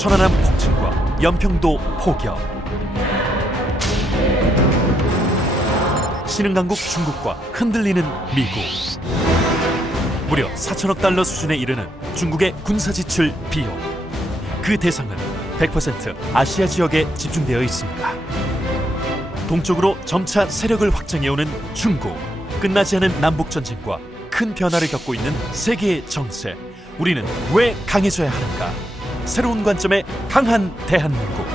천안함 폭침과 연평도 포격, 신흥강국 중국과 흔들리는 미국, 무려 4천억 달러 수준에 이르는 중국의 군사지출 비용. 그 대상은 100% 아시아 지역에 집중되어 있습니다. 동쪽으로 점차 세력을 확장해오는 중국, 끝나지 않은 남북전쟁과 큰 변화를 겪고 있는 세계의 정세. 우리는 왜 강해져야 하는가? 새로운 관점의 강한 대한민국.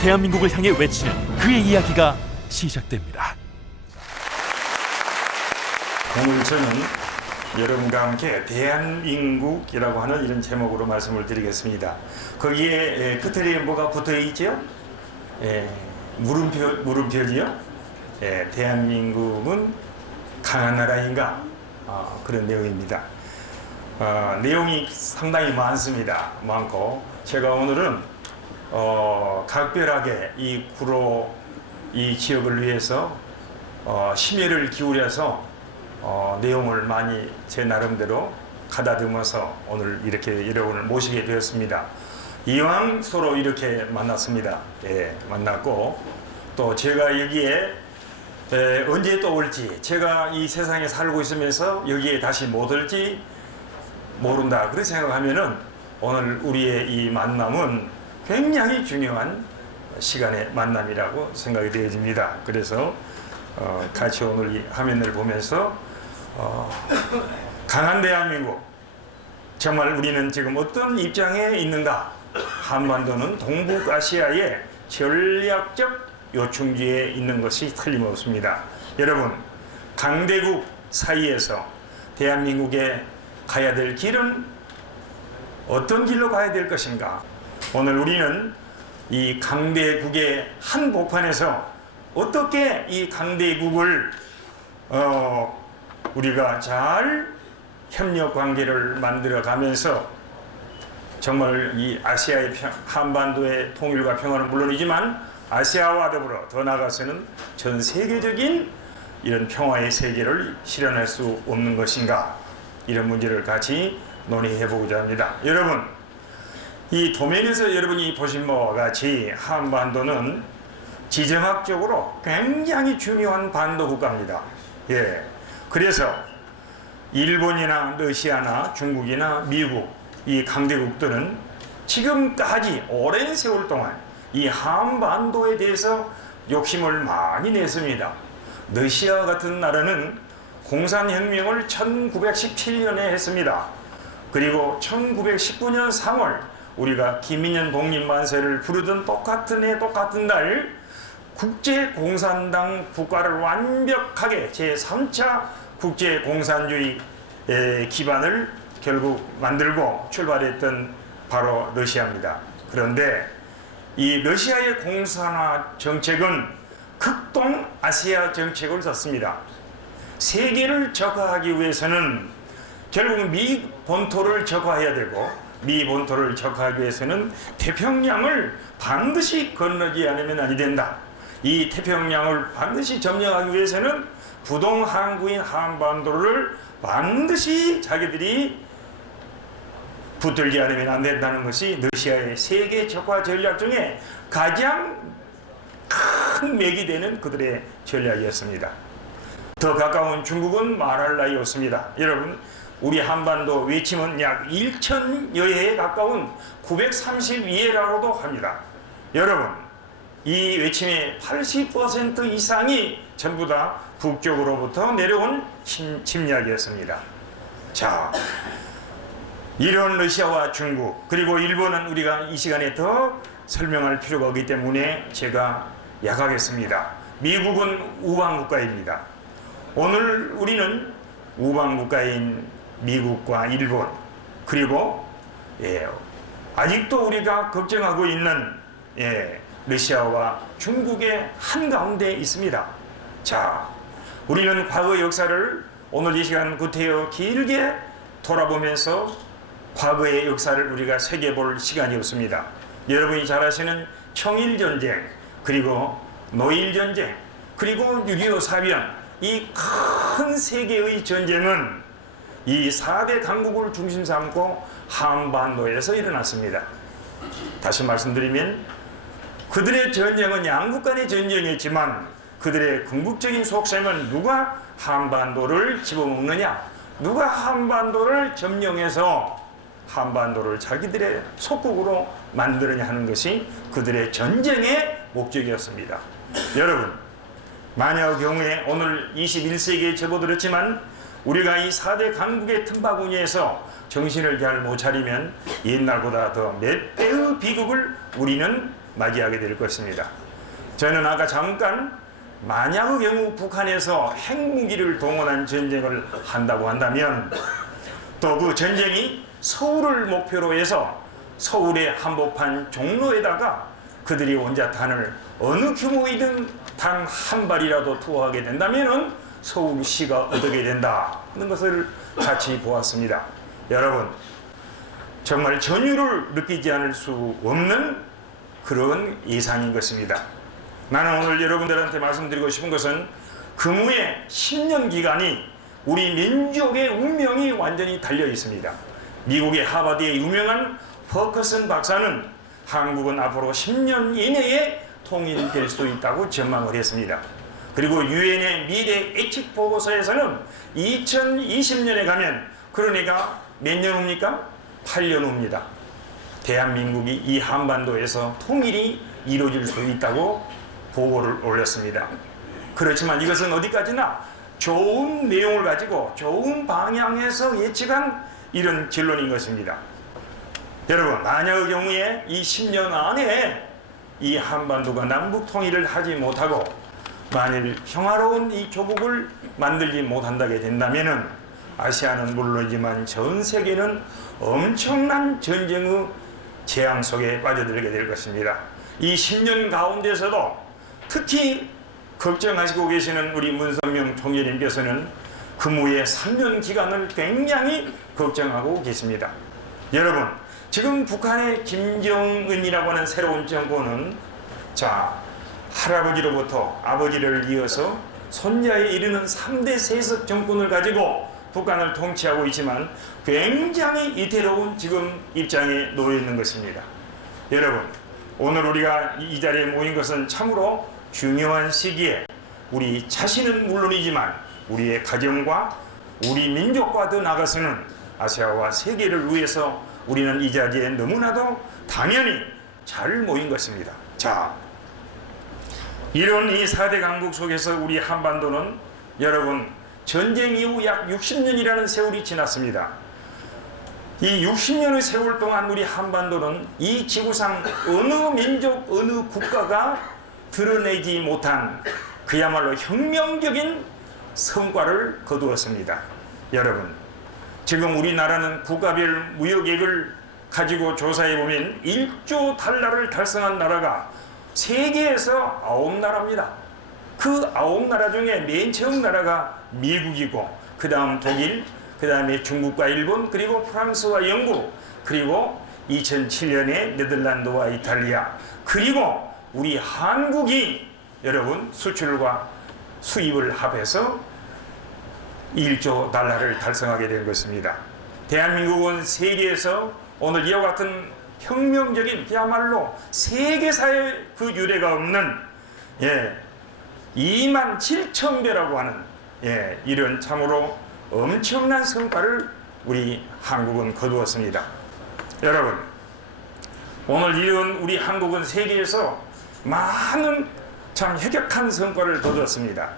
대한민국을 향해 외치는 그의 이야기가 시작됩니다. 오늘 저는 여러분과 함께 대한민국이라고 하는 이런 제목으로 말씀을 드리겠습니다. 거기에 끝에 뭐가 붙어 있죠? 물음표지요? 대한민국은 강한 나라인가? 그런 내용입니다. 내용이 상당히 많고 제가 오늘은 각별하게 이 구로 이 지역을 위해서 심혈을 기울여서 내용을 많이 제 나름대로 가다듬어서 오늘 이렇게 여러분을 모시게 되었습니다. 이왕 서로 이렇게 만났습니다. 만났고 또 제가 여기에 언제 또 올지, 제가 이 세상에 살고 있으면서 여기에 다시 못 올지 모른다, 그렇게 생각하면은 오늘 우리의 이 만남은 굉장히 중요한 시간의 만남이라고 생각이 되어집니다. 그래서 같이 오늘 이 화면을 보면서 강한 대한민국, 정말 우리는 지금 어떤 입장에 있는가? 한반도는 동북아시아의 전략적 요충지에 있는 것이 틀림없습니다. 여러분, 강대국 사이에서 대한민국에 가야 될 길은 어떤 길로 가야 될 것인가? 오늘 우리는 이 강대국의 한복판에서 어떻게 이 강대국을 우리가 잘 협력 관계를 만들어 가면서 정말 이 아시아의 한반도의 통일과 평화는 물론이지만 아시아와 더불어 더 나아가서는 전 세계적인 이런 평화의 세계를 실현할 수 없는 것인가? 이런 문제를 같이 논의해 보고자 합니다. 여러분, 이 도면에서 여러분이 보신 바와 같이 한반도는 지정학적으로 굉장히 중요한 반도 국가입니다. 그래서 일본이나 러시아나 중국이나 미국, 이 강대국들은 지금까지 오랜 세월 동안 이 한반도에 대해서 욕심을 많이 냈습니다. 러시아 같은 나라는 공산혁명을 1917년에 했습니다. 그리고 1919년 3월 우리가 김인현 독립만세를 부르던 똑같은 해 똑같은 날 국제공산당 국가를 완벽하게 제3차 국제공산주의 기반을 결국 만들고 출발했던 바로 러시아입니다. 그런데 이 러시아의 공산화 정책은 극동 아시아 정책을 썼습니다. 세계를 적화하기 위해서는 결국 미 본토를 적화해야 되고, 미 본토를 적화하기 위해서는 태평양을 반드시 건너지 않으면 아니 된다. 이 태평양을 반드시 점령하기 위해서는 부동항구인 한반도를 반드시 자기들이 붙들지 않으면 안 된다는 것이 러시아의 세계 적화 전략 중에 가장 큰 맥이 되는 그들의 전략이었습니다. 더 가까운 중국은 말할 나위 없습니다. 여러분, 우리 한반도 외침은 약 1,000여 회에 가까운 932회라고도 합니다. 여러분, 이 외침의 80% 이상이 전부 다 북쪽으로부터 내려온 침략이었습니다. 자, 이런 러시아와 중국 그리고 일본은 우리가 이 시간에 더 설명할 필요가 없기 때문에 제가 약하겠습니다. 미국은 우방국가입니다. 오늘 우리는 우방국가인 미국과 일본, 그리고 아직도 우리가 걱정하고 있는 러시아와 중국의 한가운데 있습니다. 자, 우리는 과거 역사를 오늘 이 시간 구태여 길게 돌아보면서 과거의 역사를 우리가 새겨볼 시간이 없습니다. 여러분이 잘 아시는 청일전쟁, 그리고 노일전쟁, 그리고 6.25 사변, 이 큰 세계의 전쟁은 이 4대 강국을 중심 삼고 한반도에서 일어났습니다. 다시 말씀드리면 그들의 전쟁은 양국 간의 전쟁이었지만 그들의 궁극적인 속셈은 누가 한반도를 집어먹느냐, 누가 한반도를 점령해서 한반도를 자기들의 속국으로 만들느냐 하는 것이 그들의 전쟁의 목적이었습니다. 여러분, 만약 경우에 오늘 21세기에 접어들었지만 우리가 이 4대 강국의 틈바구니에서 정신을 잘 못 차리면 옛날보다 더 몇 배의 비극을 우리는 맞이하게 될 것입니다. 저는 아까 잠깐 만약의 경우 북한에서 핵무기를 동원한 전쟁을 한다고 한다면 또 그 전쟁이 서울을 목표로 해서 서울의 한복판 종로에다가 그들이 원자탄을 어느 규모이든 단 한 발이라도 투하하게 된다면 서울시가 얻게 된다 하는 것을 같이 보았습니다. 여러분, 정말 전율을 느끼지 않을 수 없는 그런 예상인 것입니다. 나는 오늘 여러분들한테 말씀드리고 싶은 것은 금후의 10년 기간이 우리 민족의 운명이 완전히 달려 있습니다. 미국의 하버드의 유명한 퍼커슨 박사는 한국은 앞으로 10년 이내에 통일될 수 있다고 전망을 했습니다. 그리고 유엔의 미래 예측 보고서에서는 2020년에 가면, 그러니까 몇 년 후입니까? 8년 후입니다. 대한민국이 이 한반도에서 통일이 이루어질 수 있다고 보고를 올렸습니다. 그렇지만 이것은 어디까지나 좋은 내용을 가지고 좋은 방향에서 예측한 이런 결론인 것입니다. 여러분, 만약의 경우에 이 10년 안에 이 한반도가 남북 통일을 하지 못하고 만일 평화로운 이 조국을 만들지 못한다게 된다면은 아시아는 물론이지만 전 세계는 엄청난 전쟁의 재앙 속에 빠져들게 될 것입니다. 이 10년 가운데서도 특히 걱정하시고 계시는 우리 문선명 총재님께서는 금후의 3년 기간을 굉장히 걱정하고 계십니다. 여러분, 지금 북한의 김정은이라고 하는 새로운 정권은 할아버지로부터 아버지를 이어서 손자에 이르는 3대 세습 정권을 가지고 북한을 통치하고 있지만 굉장히 이태로운 지금 입장에 놓여 있는 것입니다. 여러분, 오늘 우리가 이 자리에 모인 것은 참으로 중요한 시기에 우리 자신은 물론이지만 우리의 가정과 우리 민족과 더 나아가서는 아시아와 세계를 위해서 우리는 이 자리에 너무나도 당연히 잘 모인 것입니다. 이런 이 4대 강국 속에서 우리 한반도는 여러분 전쟁 이후 약 60년이라는 세월이 지났습니다. 이 60년의 세월 동안 우리 한반도는 이 지구상 어느 민족, 어느 국가가 드러내지 못한 그야말로 혁명적인 성과를 거두었습니다. 여러분, 지금 우리나라는 국가별 무역액을 가지고 조사해 보면 1조 달러를 달성한 나라가 세계에서 9나라입니다. 그 9나라 중에 맨 처음 나라가 미국이고, 그 다음 독일, 그 다음에 중국과 일본, 그리고 프랑스와 영국, 그리고 2007년에 네덜란드와 이탈리아, 그리고 우리 한국이 여러분 수출과 수입을 합해서 1조 달러를 달성하게 된 것입니다. 대한민국은 세계에서 오늘 이와 같은 혁명적인 그야말로 세계사의 그 유례가 없는 27,000배라고 하는 이런 참으로 엄청난 성과를 우리 한국은 거두었습니다. 여러분, 오늘 이런 우리 한국은 세계에서 많은 참 혁혁한 성과를 거두었습니다.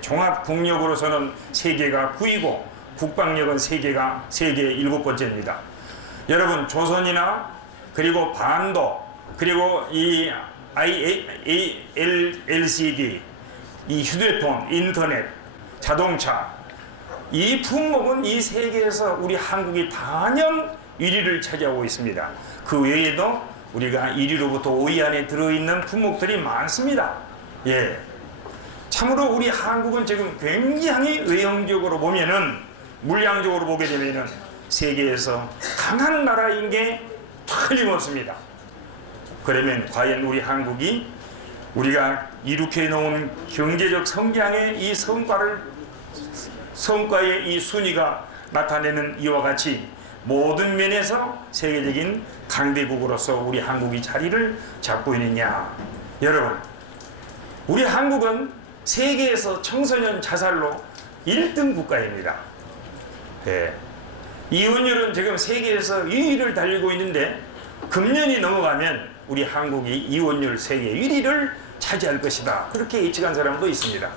종합국력으로서는 세계가 9위고 국방력은 세계가 세계 7번째입니다. 여러분, 조선이나 그리고 반도, 그리고 이 LCD, 이 휴대폰, 인터넷, 자동차, 이 품목은 이 세계에서 우리 한국이 단연 1위를 차지하고 있습니다. 그 외에도 우리가 1위로부터 5위 안에 들어있는 품목들이 많습니다. 참으로 우리 한국은 지금 굉장히 외형적으로 보면은, 물량적으로 보게 되면은 세계에서 강한 나라인 게 틀림없습니다. 그러면 과연 우리 한국이 우리가 이룩해 놓은 경제적 성장의 이 성과의 이 순위가 나타내는 이와 같이 모든 면에서 세계적인 강대국으로서 우리 한국이 자리를 잡고 있느냐. 여러분, 우리 한국은 세계에서 청소년 자살로 1등 국가입니다. 예. 이혼율은 지금 세계에서 2위를 달리고 있는데 금년이 넘어가면 우리 한국이 이혼율 세계 1위를 차지할 것이다. 그렇게 예측한 사람도 있습니다.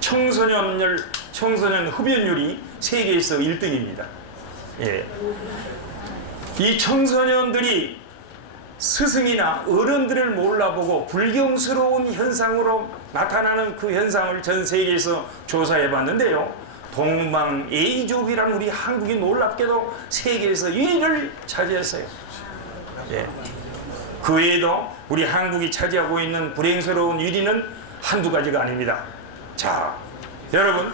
청소년 흡연율이 세계에서 1등입니다. 예. 이 청소년들이 스승이나 어른들을 몰라보고 불경스러운 현상으로 나타나는 그 현상을 전 세계에서 조사해 봤는데요. 동방 A족이란 우리 한국이 놀랍게도 세계에서 1위를 차지했어요. 예. 그 외에도 우리 한국이 차지하고 있는 불행스러운 1위는 한두 가지가 아닙니다. 자, 여러분,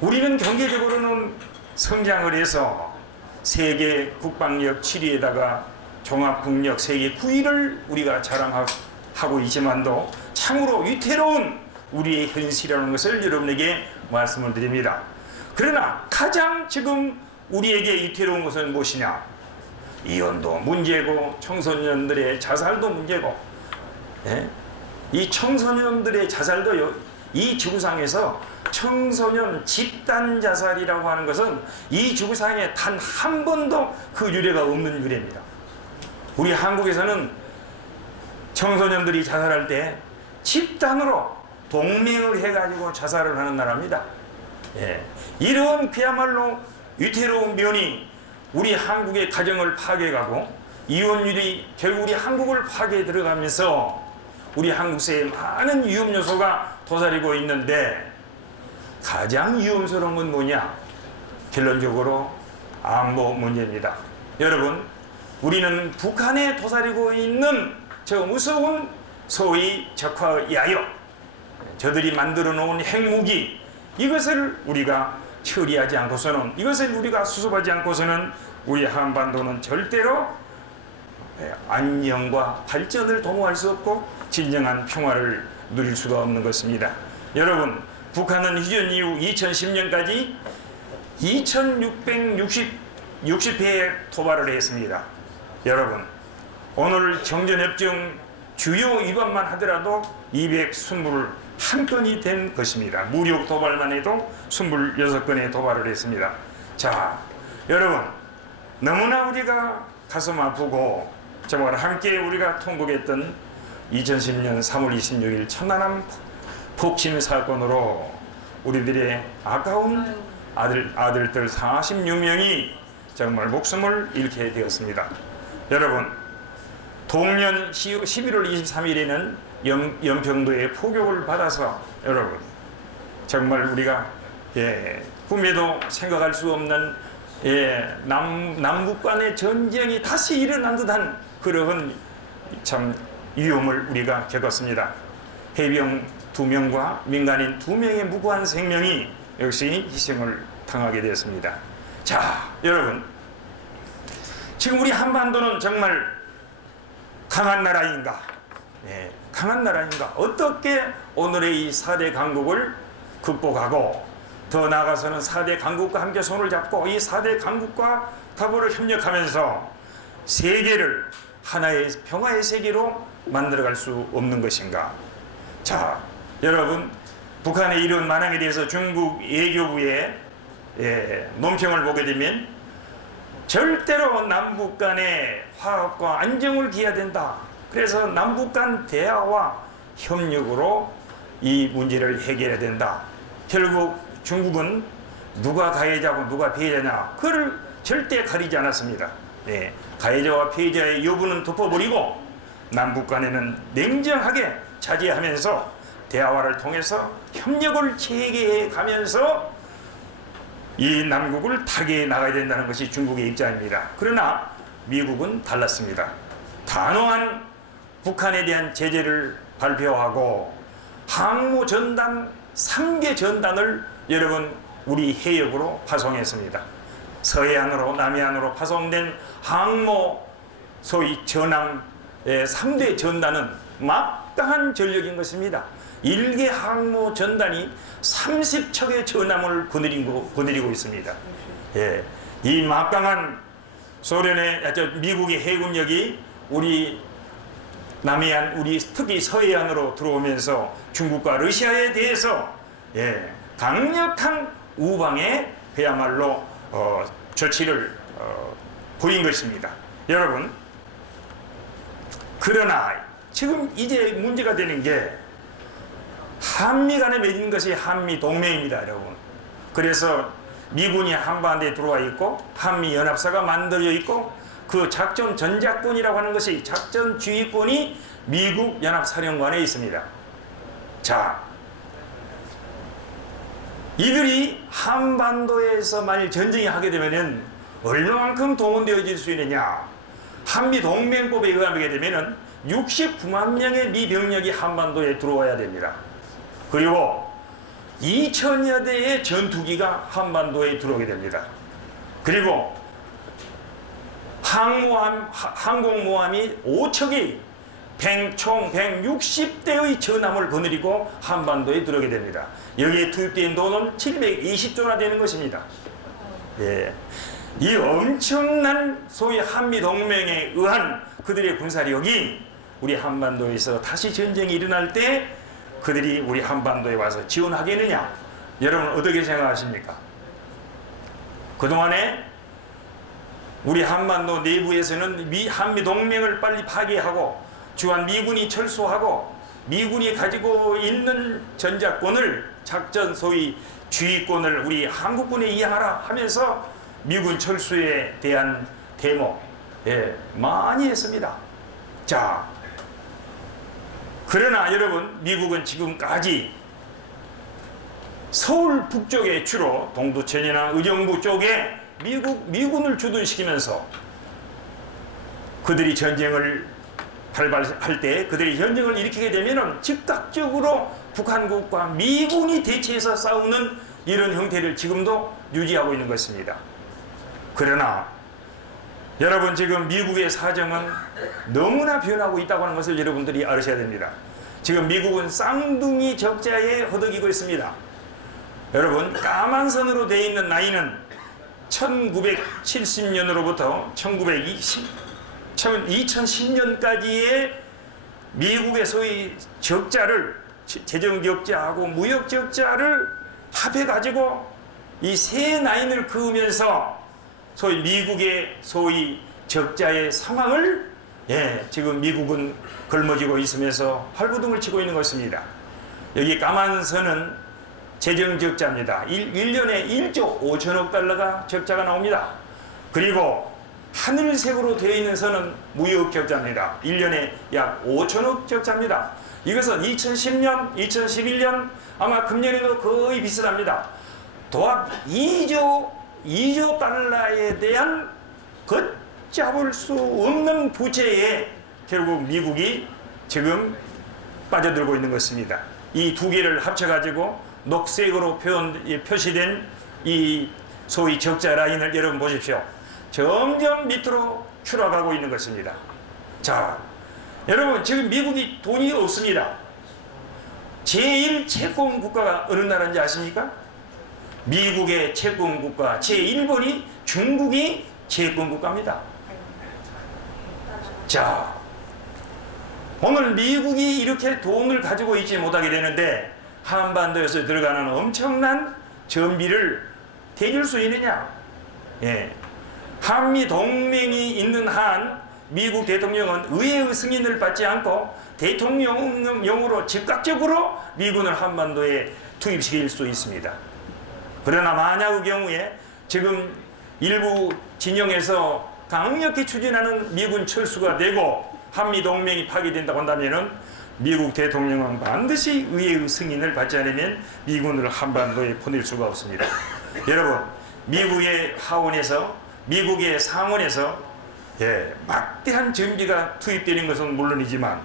우리는 경제적으로는 성장을 해서 세계 국방력 7위에다가 종합국력 세계 9위를 우리가 자랑하고 있지만도 참으로 위태로운 우리의 현실이라는 것을 여러분에게 말씀을 드립니다. 그러나 가장 지금 우리에게 위태로운 것은 무엇이냐? 이혼도 문제고 청소년들의 자살도 문제고, 예? 이 청소년들의 자살도요, 이 지구상에서 청소년 집단 자살이라고 하는 것은 이 지구상에 단 한 번도 그 유례가 없는 유례입니다. 우리 한국에서는 청소년들이 자살할 때 집단으로 동맹을 해가지고 자살을 하는 나라입니다. 예. 이런 그야말로 위태로운 면이 우리 한국의 가정을 파괴하고 이혼율이 결국 우리 한국을 파괴에 들어가면서 우리 한국 사회에 많은 위험 요소가 도사리고 있는데 가장 위험스러운 건 뭐냐? 결론적으로 안보 문제입니다. 여러분, 우리는 북한에 도사리고 있는 저 무서운 소위 적화 야욕, 저들이 만들어 놓은 핵무기, 이것을 우리가 처리하지 않고서는, 이것을 우리가 수습하지 않고서는 우리 한반도는 절대로 안녕과 발전을 도모할 수 없고 진정한 평화를 누릴 수가 없는 것입니다. 여러분, 북한은 휴전 이후 2010년까지 2660회의 도발을 했습니다. 여러분, 오늘 정전협정 주요 위반만 하더라도 221건이 된 것입니다. 무력 도발만 해도 26건의 도발을 했습니다. 자, 여러분, 너무나 우리가 가슴 아프고 정말 함께 우리가 통곡했던 2010년 3월 26일 천안함 폭침 사건으로 우리들의 아까운 아들들 46명이 정말 목숨을 잃게 되었습니다. 여러분, 동년 11월 23일에는 연평도의 포격을 받아서 여러분 정말 우리가 꿈에도 생각할 수 없는 남북 간의 전쟁이 다시 일어난 듯한 그러한 참 위험을 우리가 겪었습니다. 해병 2명과 민간인 2명의 무고한 생명이 역시 희생을 당하게 되었습니다. 자, 여러분, 지금 우리 한반도는 정말 강한 나라인가? 네, 강한 나라인가? 어떻게 오늘의 이 4대 강국을 극복하고 더 나아가서는 4대 강국과 함께 손을 잡고 이 4대 강국과 더불어 협력하면서 세계를 하나의 평화의 세계로 만들어갈 수 없는 것인가? 자, 여러분, 북한의 이런 만행에 대해서 중국 외교부의 논평을 보게 되면 절대로 남북 간의 화합과 안정을 기해야 된다. 그래서 남북 간 대화와 협력으로 이 문제를 해결해야 된다. 결국 중국은 누가 가해자고 누가 피해자냐, 그걸 절대 가리지 않았습니다. 가해자와 피해자의 여부는 덮어버리고 남북 간에는 냉정하게 자제하면서 대화를 통해서 협력을 체계해 가면서 이 남국을 타개해 나가야 된다는 것이 중국의 입장입니다. 그러나 미국은 달랐습니다. 단호한 북한에 대한 제재를 발표하고 항모 전단 3개 전단을 여러분 우리 해역으로 파송했습니다. 서해안으로 남해안으로 파송된 항모 소위 전함 3대 전단은 막강한 전력인 것입니다. 1개 항모 전단이 30척의 전함을 거느리고 있습니다. 예, 이 막강한 미국의 해군력이 우리 남해안, 우리 특히 서해안으로 들어오면서 중국과 러시아에 대해서 예, 강력한 우방의 그야말로 조치를 보인 것입니다. 여러분, 그러나 지금 이제 문제가 되는 게 한미 간에 맺은 것이 한미 동맹입니다, 여러분. 그래서 미군이 한반도에 들어와 있고 한미 연합사가 만들어져 있고 그 작전 전작권이라고 하는 것이 작전 지휘권이 미국 연합사령관에 있습니다. 자, 이들이 한반도에서 만일 전쟁이 하게 되면은 얼마만큼 동원되어질 수 있느냐? 한미 동맹법에 의하게 되면은 69만 명의 미 병력이 한반도에 들어와야 됩니다. 그리고 2천여 대의 전투기가 한반도에 들어오게 됩니다. 그리고 항공모함이 5척이 총 160대의 전함을 거느리고 한반도에 들어오게 됩니다. 여기에 투입된 돈은 720조나 되는 것입니다. 예. 이 엄청난 소위 한미동맹에 의한 그들의 군사력이 우리 한반도에서 다시 전쟁이 일어날 때 그들이 우리 한반도에 와서 지원하겠느냐? 여러분 어떻게 생각하십니까? 그동안에 우리 한반도 내부에서는 한미동맹을 빨리 파괴하고 주한 미군이 철수하고 미군이 가지고 있는 전작권을 작전 소위 주의권을 우리 한국군에 이양하라 하면서 미군 철수에 대한 데모 많이 했습니다. 자, 그러나 여러분 미국은 지금까지 서울 북쪽에 주로 동두천이나 의정부 쪽에 미군을 주둔시키면서 그들이 전쟁을 발발할 때 그들이 전쟁을 일으키게 되면 즉각적으로 북한국과 미군이 대치해서 싸우는 이런 형태를 지금도 유지하고 있는 것입니다. 그러나 여러분 지금 미국의 사정은 너무나 변하고 있다고 하는 것을 여러분들이 알으셔야 됩니다. 지금 미국은 쌍둥이 적자에 허덕이고 있습니다. 여러분 까만 선으로 되어 있는 나이는 1970년으로부터 2010년까지의 미국의 소위 적자를 재정 적자하고 무역 적자를 합해 가지고 이 세 라인을 그으면서 소위 미국의 소위 적자의 상황을 지금 미국은 걸머지고 있으면서 활구등을 치고 있는 것입니다. 여기 까만 선은 재정 적자입니다. 1년에 1조 5천억 달러가 적자가 나옵니다. 그리고 하늘색으로 되어 있는 선은 무역 적자입니다. 1년에 약 5천억 적자입니다. 이것은 2010년, 2011년 아마 금년에도 거의 비슷합니다. 도합 2조 달러에 대한 걷잡을 수 없는 부채에 결국 미국이 지금 빠져들고 있는 것입니다. 이 두 개를 합쳐가지고 녹색으로 표시된 이 소위 적자 라인을 여러분 보십시오. 점점 밑으로 추락하고 있는 것입니다. 자, 여러분 지금 미국이 돈이 없습니다. 제1 채권 국가가 어느 나라인지 아십니까? 미국의 채권 국가 제1번이 중국이 채권 국가입니다. 자, 오늘 미국이 이렇게 돈을 가지고 있지 못하게 되는데 한반도에서 들어가는 엄청난 전비를 대줄 수 있느냐? 한미 동맹이 있는 한 미국 대통령은 의회의 승인을 받지 않고 대통령령으로 즉각적으로 미군을 한반도에 투입시킬 수 있습니다. 그러나 만약의 경우에 지금 일부 진영에서 강력히 추진하는 미군 철수가 되고 한미 동맹이 파괴된다고 한다면 미국 대통령은 반드시 의회의 승인을 받지 않으면 미군을 한반도에 보낼 수가 없습니다. 여러분, 미국의 하원에서 미국의 상원에서 막대한 전비가 투입되는 것은 물론이지만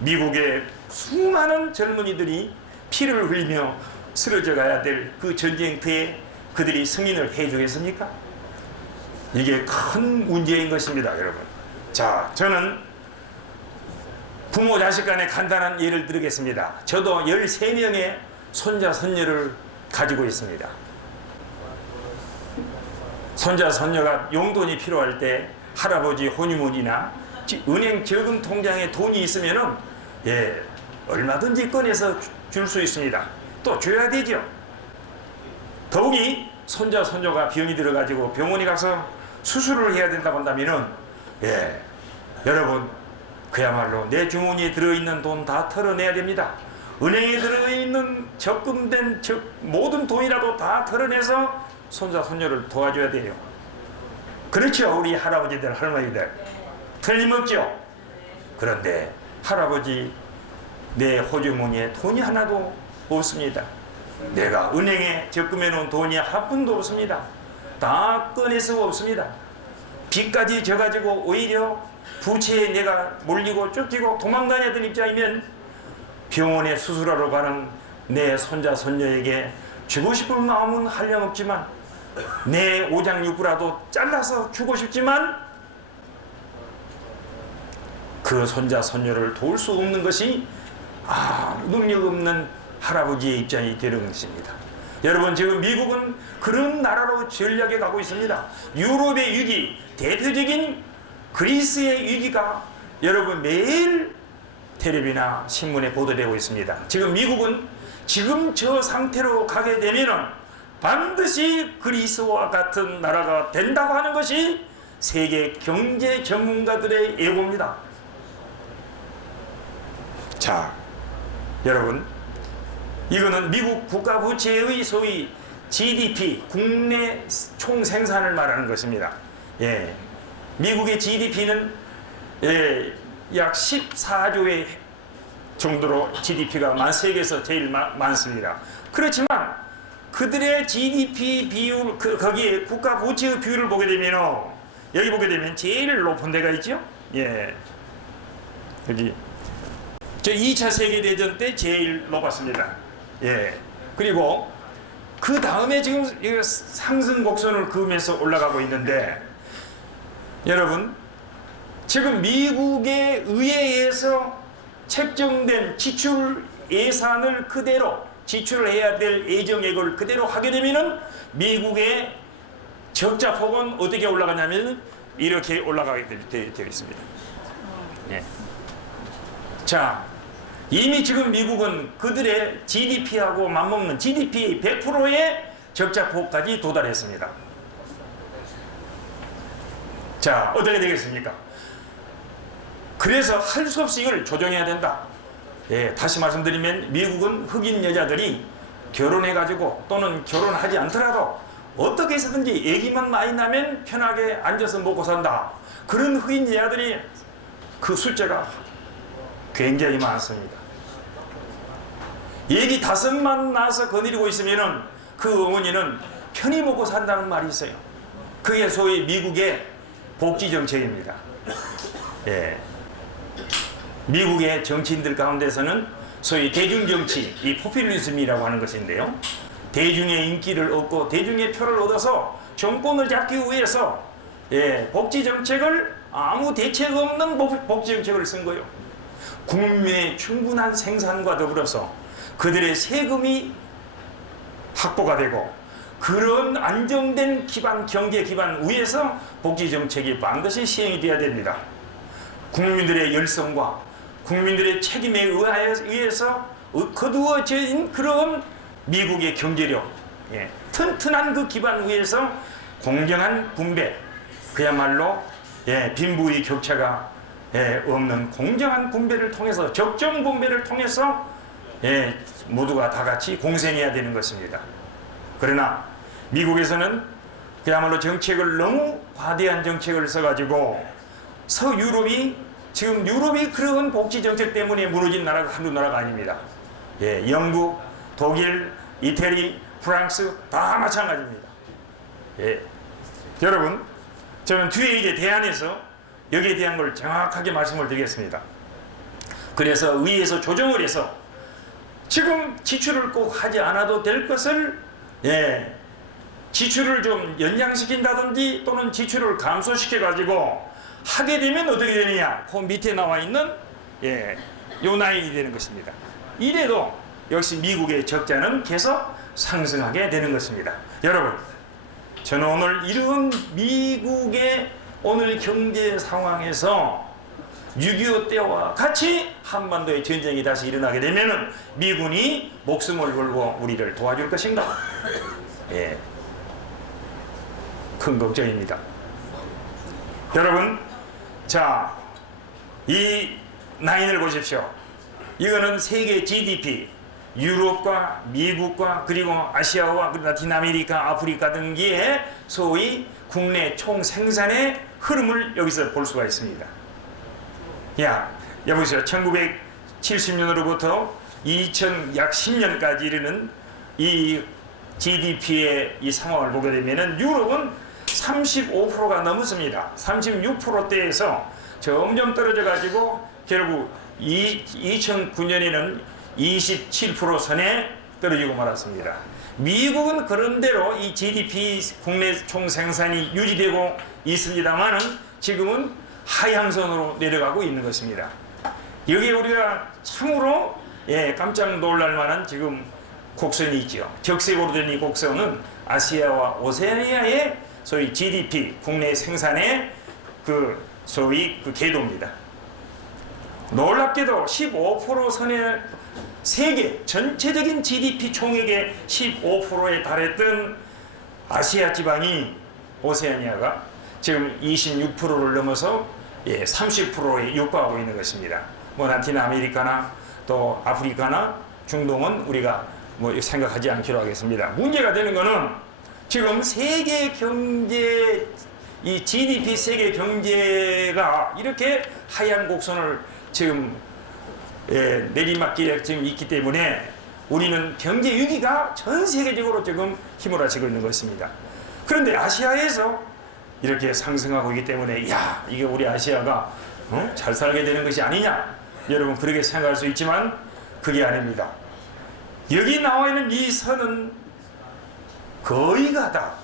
미국의 수많은 젊은이들이 피를 흘리며 쓰러져 가야 될 그 전쟁터에 그들이 승인을 해주겠습니까? 이게 큰 문제인 것입니다, 여러분. 자, 저는 부모 자식 간의 간단한 예를 들겠습니다. 저도 13명의 손자 손녀를 가지고 있습니다. 손자 손녀가 용돈이 필요할 때 할아버지 혼유물이나 은행 저금 통장에 돈이 있으면은 얼마든지 꺼내서 줄 수 있습니다. 또 줘야 되죠. 더욱이 손자 손녀가 병이 들어가지고 병원에 가서 수술을 해야 된다고 한다면은 여러분 그야말로 내 주머니에 들어있는 돈 다 털어내야 됩니다. 은행에 들어있는 적금된 모든 돈이라도 다 털어내서 손자 손녀를 도와줘야 돼요. 그렇죠, 우리 할아버지들 할머니들 틀림없죠. 그런데 할아버지 내 호주머니에 돈이 하나도 없습니다. 내가 은행에 적금해 놓은 돈이 한 푼도 없습니다. 다 꺼내서 없습니다. 빚까지 져가지고 오히려 부채에 내가 몰리고 쫓기고 도망다니던 입장이면 병원에 수술하러 가는 내 손자 손녀에게 주고 싶은 마음은 한량없지만 내 오장육부라도 잘라서 주고 싶지만 그 손자 손녀를 도울 수 없는 것이 능력 없는 할아버지의 입장이 되는 것입니다. 여러분 지금 미국은 그런 나라로 전략에 가고 있습니다. 유럽의 위기, 대표적인 그리스의 위기가 여러분 매일 텔레비나 신문에 보도되고 있습니다. 지금 미국은 지금 저 상태로 가게 되면은 반드시 그리스와 같은 나라가 된다고 하는 것이 세계 경제 전문가들의 예고입니다. 자, 여러분 이거는 미국 국가 부채의 소위 GDP, 국내 총생산을 말하는 것입니다. 미국의 GDP는 약 14조의 정도로 GDP가 세계에서 제일 많습니다. 그렇지만 그들의 GDP 비율, 거기에 국가 부채의 비율을 보게 되면 여기 보게 되면 제일 높은 데가 있죠. 여기 저 2차 세계대전 때 제일 높았습니다. 그리고 그 다음에 지금 상승 곡선을 그으면서 올라가고 있는데 여러분 지금 미국의 의회에서 책정된 지출 예산을 그대로 지출을 해야 될 예정액을 그대로 하게 되면은 미국의 적자폭은 어떻게 올라가냐면 이렇게 올라가게 되어 있습니다. 자, 이미 지금 미국은 그들의 GDP하고 맞먹는 GDP 100%의 적자폭까지 도달했습니다. 자, 어떻게 되겠습니까? 그래서 할 수 없이 이걸 조정해야 된다. 다시 말씀드리면 미국은 흑인 여자들이 결혼해가지고 또는 결혼하지 않더라도 어떻게 해서든지 얘기만 많이 나면 편하게 앉아서 먹고 산다. 그런 흑인 여자들이 그 숫자가 굉장히 많습니다. 얘기 5만 나서 거느리고 있으면은 그 어머니는 편히 먹고 산다는 말이 있어요. 그게 소위 미국의 복지 정책입니다. 미국의 정치인들 가운데서는 소위 대중정치, 이 포퓰리즘이라고 하는 것인데요. 대중의 인기를 얻고 대중의 표를 얻어서 정권을 잡기 위해서 복지정책을 아무 대책 없는 복지정책을 쓴 거예요. 국민의 충분한 생산과 더불어서 그들의 세금이 확보가 되고 그런 안정된 기반, 경제 기반 위에서 복지정책이 반드시 시행이 되어야 됩니다. 국민들의 열성과 국민들의 책임에 의해서 거두어진 그런 미국의 경제력, 튼튼한 그 기반 위에서 공정한 분배, 그야말로 빈부의 격차가 없는 공정한 분배를 통해서 적정 분배를 통해서 모두가 다 같이 공생해야 되는 것입니다. 그러나 미국에서는 그야말로 정책을 너무 과대한 정책을 써가지고 서유럽이 지금 유럽이 그런 복지 정책 때문에 무너진 나라가 한두 나라가 아닙니다. 영국, 독일, 이태리, 프랑스 다 마찬가지입니다. 여러분, 저는 뒤에 이제 대안에서 여기에 대한 걸 정확하게 말씀을 드리겠습니다. 그래서 위에서 조정을 해서 지금 지출을 꼭 하지 않아도 될 것을 지출을 좀 연장시킨다든지 또는 지출을 감소시켜 가지고 하게 되면 어떻게 되느냐? 그 밑에 나와 있는 요 라인이 되는 것입니다. 이래도 역시 미국의 적자는 계속 상승하게 되는 것입니다. 여러분, 저는 오늘 이런 미국의 오늘 경제 상황에서 6.25 때와 같이 한반도의 전쟁이 다시 일어나게 되면은 미군이 목숨을 걸고 우리를 도와줄 것인가? 예. 큰 걱정입니다. 여러분, 자, 이 라인을 보십시오. 이거는 세계 GDP, 유럽과 미국과 그리고 아시아와 라틴 아메리카, 아프리카 등지의 소위 국내 총 생산의 흐름을 여기서 볼 수가 있습니다. 여보세요. 1970년으로부터 약 10년까지 이르는 이 GDP의 이 상황을 보게 되면은 유럽은 35%가 넘었습니다. 36%대에서 점점 떨어져 가지고 결국 2009년에는 27% 선에 떨어지고 말았습니다. 미국은 그런대로 이 GDP 국내 총생산이 유지되고 있습니다만은 지금은 하향선으로 내려가고 있는 것입니다. 여기에 우리가 참으로 깜짝 놀랄 만한 지금 곡선이 있죠. 적색으로 된 이 곡선은 아시아와 오세아니아의 소위 GDP 국내 생산의 소위 궤도입니다. 놀랍게도 15% 선에 세계 전체적인 GDP 총액의 15%에 달했던 아시아 지방이 오세아니아가 지금 26%를 넘어서 30%에 육박하고 있는 것입니다. 라틴 아메리카나 또 아프리카나 중동은 우리가 생각하지 않기로 하겠습니다. 문제가 되는 것은 지금 세계 경제, 이 GDP 세계 경제가 이렇게 하향 곡선을 지금 내리막길에 지금 있기 때문에 우리는 경제 위기가 전 세계적으로 지금 휘몰아치고 있는 것입니다. 그런데 아시아에서 이렇게 상승하고 있기 때문에 이게 우리 아시아가 잘 살게 되는 것이 아니냐, 여러분 그렇게 생각할 수 있지만 그게 아닙니다. 여기 나와 있는 이 선은 거의가 다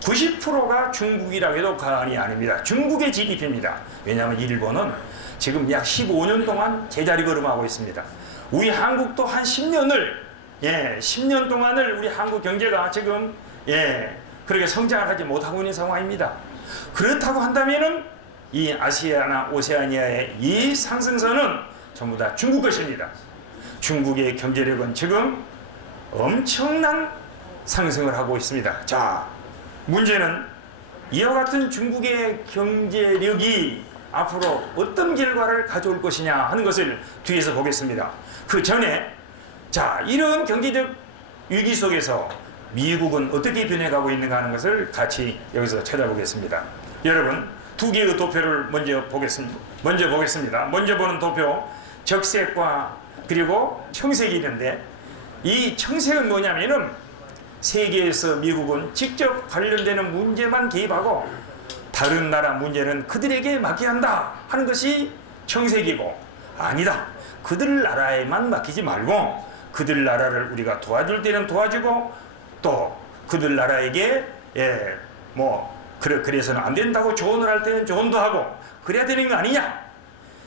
90%가 중국이라고 해도 과언이 아닙니다. 중국의 GDP입니다. 왜냐하면 일본은 지금 약 15년 동안 제자리 걸음하고 있습니다. 우리 한국도 한 10년 동안을 우리 한국 경제가 지금 그렇게 성장을 하지 못하고 있는 상황입니다. 그렇다고 한다면은 이 아시아나 오세아니아의 이 상승선은 전부 다 중국 것입니다. 중국의 경제력은 지금 엄청난 상승을 하고 있습니다. 자, 문제는 이와 같은 중국의 경제력이 앞으로 어떤 결과를 가져올 것이냐 하는 것을 뒤에서 보겠습니다. 그 전에 이런 경제적 위기 속에서 미국은 어떻게 변해가고 있는가 하는 것을 같이 여기서 찾아보겠습니다. 여러분, 두 개의 도표를 먼저 보겠습니다. 먼저 보는 도표, 적색과 그리고 청색이 있는데, 이 청색은 뭐냐면은 세계에서 미국은 직접 관련되는 문제만 개입하고 다른 나라 문제는 그들에게 맡겨야 한다 하는 것이 청색이고, 아니다, 그들 나라에만 맡기지 말고 그들 나라를 우리가 도와줄 때는 도와주고 또 그들 나라에게 그래서는 안 된다고 조언을 할 때는 조언도 하고 그래야 되는 거 아니냐,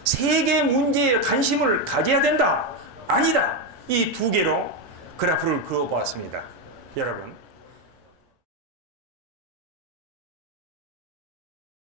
세계 문제에 관심을 가져야 된다, 아니다, 이 두 개로 그래프를 그어보았습니다. 여러분,